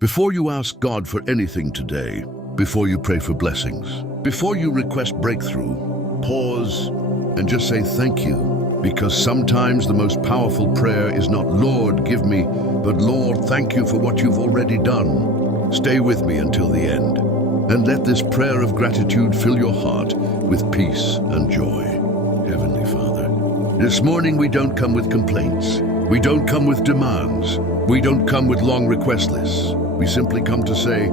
Before you ask God for anything today, before you pray for blessings, before you request breakthrough, pause and just say thank you. Because sometimes the most powerful prayer is not, Lord, give me, but Lord, thank you for what you've already done. Stay with me until the end, and let this prayer of gratitude fill your heart with peace and joy. Heavenly Father, this morning we don't come with complaints. We don't come with demands. We don't come with long request lists. We simply come to say,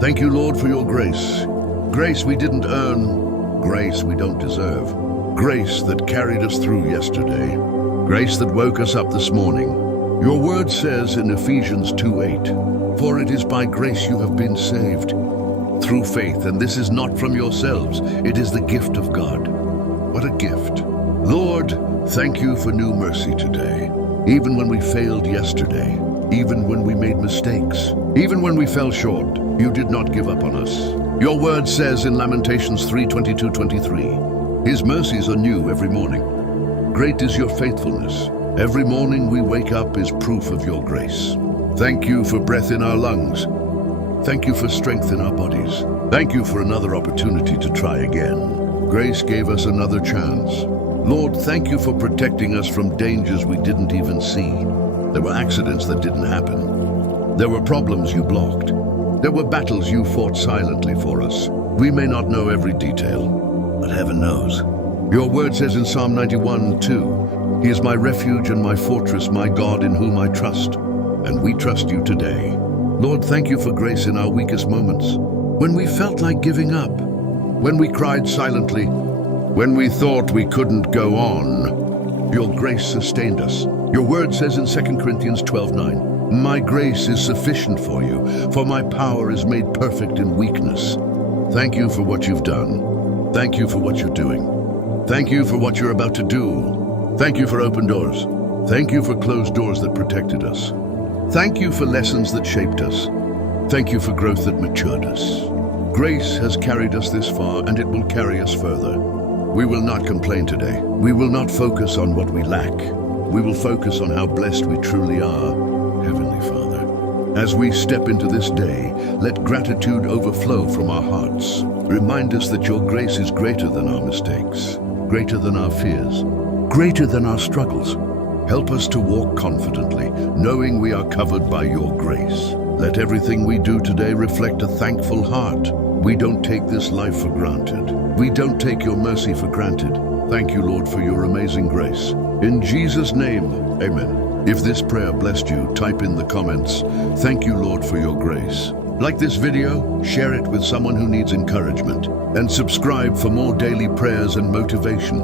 thank you, Lord, for your grace. Grace we didn't earn, grace we don't deserve. Grace that carried us through yesterday. Grace that woke us up this morning. Your word says in Ephesians 2:8, for it is by grace you have been saved, through faith, and this is not from yourselves, it is the gift of God. What a gift. Lord, thank you for new mercy today. Even when we failed yesterday, even when we made mistakes, even when we fell short, you did not give up on us. Your word says in Lamentations 3:22-23, his mercies are new every morning. Great is your faithfulness. Every morning we wake up is proof of your grace. Thank you for breath in our lungs. Thank you for strength in our bodies. Thank you for another opportunity to try again. Grace gave us another chance. Lord, thank you for protecting us from dangers we didn't even see. There were accidents that didn't happen. There were problems you blocked. There were battles you fought silently for us. We may not know every detail, but heaven knows. Your word says in Psalm 91:2, he is my refuge and my fortress, my God in whom I trust. And we trust you today. Lord, thank you for grace in our weakest moments. When we felt like giving up, when we cried silently, when we thought we couldn't go on, your grace sustained us. Your word says in 2 Corinthians 12:9, my grace is sufficient for you, for my power is made perfect in weakness. Thank you for what you've done. Thank you for what you're doing. Thank you for what you're about to do. Thank you for open doors. Thank you for closed doors that protected us. Thank you for lessons that shaped us. Thank you for growth that matured us. Grace has carried us this far, and it will carry us further. We will not complain today. We will not focus on what we lack. We will focus on how blessed we truly are. Heavenly Father, as we step into this day, let gratitude overflow from our hearts. Remind us that your grace is greater than our mistakes, greater than our fears, greater than our struggles. Help us to walk confidently, knowing we are covered by your grace. Let everything we do today reflect a thankful heart. We don't take this life for granted. We don't take your mercy for granted. Thank you, Lord, for your amazing grace. In Jesus' name, amen. If this prayer blessed you, type in the comments, thank you, Lord, for your grace. Like this video, share it with someone who needs encouragement, and subscribe for more daily prayers and motivation.